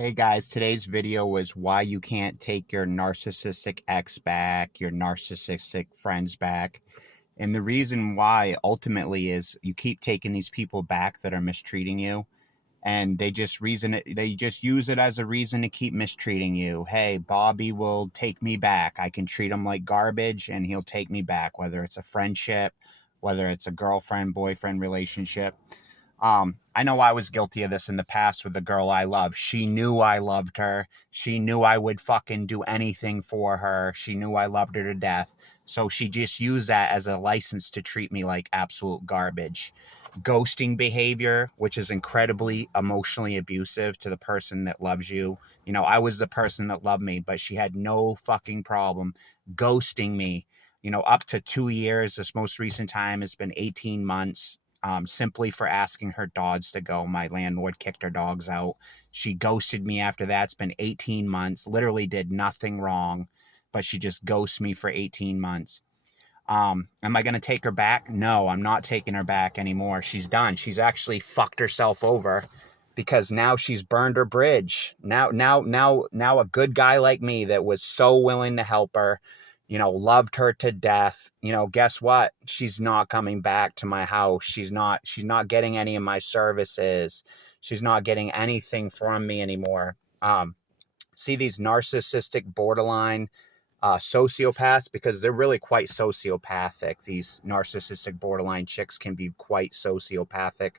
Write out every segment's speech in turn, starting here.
Hey guys, today's video was why you can't take your narcissistic ex back, your narcissistic friends back. And the reason why ultimately is you keep taking these people back that are mistreating you, and they just use it as a reason to keep mistreating you. Hey, Bobby will take me back. I can treat him like garbage and he'll take me back, whether it's a friendship, whether it's a girlfriend boyfriend relationship. I know I was guilty of this in the past with the girl I love. She knew I loved her. She knew I would fucking do anything for her. She knew I loved her to death. So she just used that as a license to treat me like absolute garbage. Ghosting behavior, which is incredibly emotionally abusive to the person that loves you. You know, I was the person that loved me, but she had no fucking problem ghosting me. You know, up to 2 years. This most recent time has been 18 months. Simply for asking her dogs to go. My landlord kicked her dogs out. She ghosted me after that. It's been 18 months. Literally did nothing wrong, but she just ghosted me for 18 months. Am I going to take her back? No, I'm not taking her back anymore. She's done. She's actually fucked herself over because now she's burned her bridge. Now a good guy like me that was so willing to help her, you know, loved her to death. You know, guess what? She's not coming back to my house. She's not getting any of my services. She's not getting anything from me anymore. See these narcissistic borderline sociopaths, because they're really quite sociopathic. These narcissistic borderline chicks can be quite sociopathic,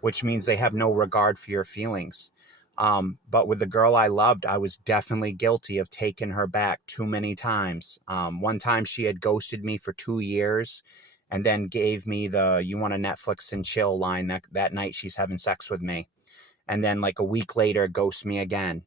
which means they have no regard for your feelings. But with the girl I loved, I was definitely guilty of taking her back too many times. One time she had ghosted me for 2 years and then gave me the "you want to Netflix and chill" line that night she's having sex with me. And then like a week later, ghost me again.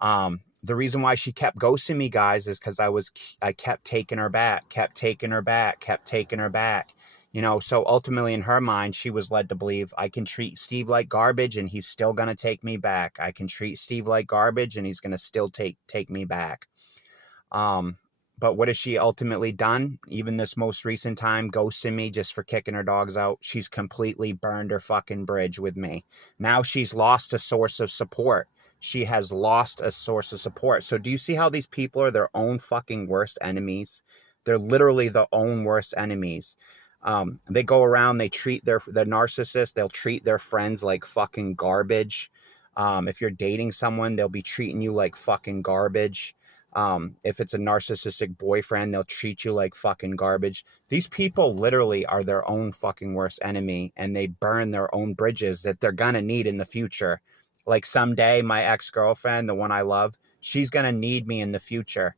The reason why she kept ghosting me, guys, is because I kept taking her back, kept taking her back, kept taking her back. You know, so ultimately in her mind, she was led to believe I can treat Steve like garbage and he's still going to take me back. I can treat Steve like garbage and he's going to still take me back. But what has she ultimately done? Even this most recent time, ghosting me just for kicking her dogs out. She's completely burned her fucking bridge with me. Now she's lost a source of support. She has lost a source of support. So do you see how these people are their own fucking worst enemies? They're literally their own worst enemies. They go around, they treat the narcissist, they'll treat their friends like fucking garbage. If you're dating someone, they'll be treating you like fucking garbage. If it's a narcissistic boyfriend, they'll treat you like fucking garbage. These people literally are their own fucking worst enemy, and they burn their own bridges that they're gonna need in the future. Like someday, my ex-girlfriend, the one I love, she's gonna need me in the future.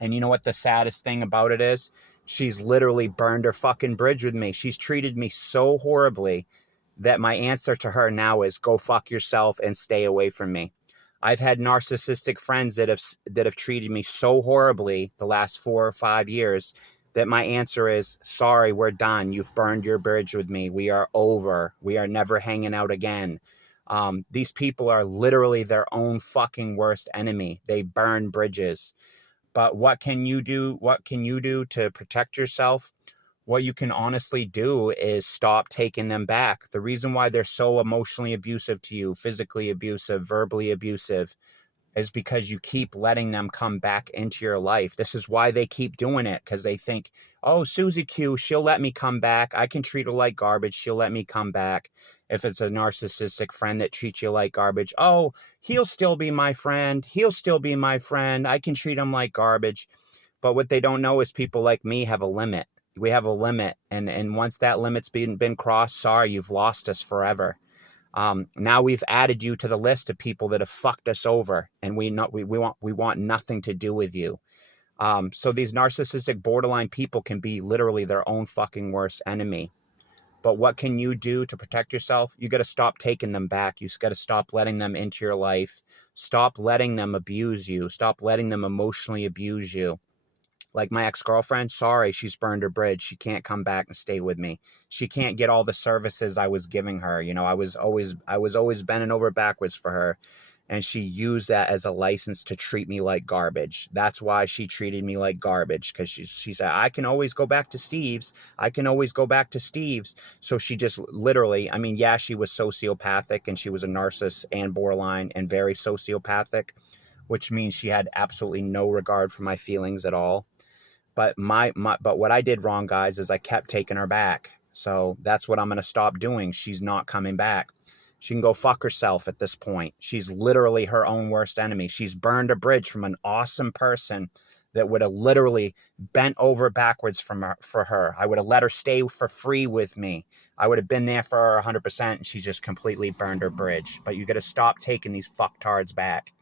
And you know what the saddest thing about it is? She's literally burned her fucking bridge with me. She's treated me so horribly that my answer to her now is go fuck yourself and stay away from me. I've had narcissistic friends that have treated me so horribly the last 4 or 5 years that my answer is sorry, we're done. You've burned your bridge with me. We are over. We are never hanging out again. These people are literally their own fucking worst enemy. They burn bridges. But what can you do? What can you do to protect yourself? What you can honestly do is stop taking them back. The reason why they're so emotionally abusive to you, physically abusive, verbally abusive, is because you keep letting them come back into your life. This is why they keep doing it, because they think, oh, Susie Q, she'll let me come back. I can treat her like garbage. She'll let me come back. If it's a narcissistic friend that treats you like garbage, oh, he'll still be my friend. He'll still be my friend. I can treat him like garbage. But what they don't know is people like me have a limit. We have a limit. And once that limit's been crossed, sorry, you've lost us forever. Now we've added you to the list of people that have fucked us over, and we want nothing to do with you. So these narcissistic borderline people can be literally their own fucking worst enemy. But what can you do to protect yourself? You got to stop taking them back. You got to stop letting them into your life. Stop letting them abuse you. Stop letting them emotionally abuse you. Like my ex-girlfriend, sorry, she's burned her bridge. She can't come back and stay with me. She can't get all the services I was giving her. You know, I was always bending over backwards for her. and she used that as a license to treat me like garbage. That's why she treated me like garbage, because she said, I can always go back to Steve's. I can always go back to Steve's. So she just literally, I mean, yeah, she was sociopathic, and she was a narcissist and borderline and very sociopathic, which means she had absolutely no regard for my feelings at all. But but what I did wrong, guys, is I kept taking her back. So that's what I'm going to stop doing. She's not coming back. She can go fuck herself at this point. She's literally her own worst enemy. She's burned a bridge from an awesome person that would have literally bent over backwards for her. I would have let her stay for free with me. I would have been there for her 100%, and she just completely burned her bridge. But you got to stop taking these fucktards back.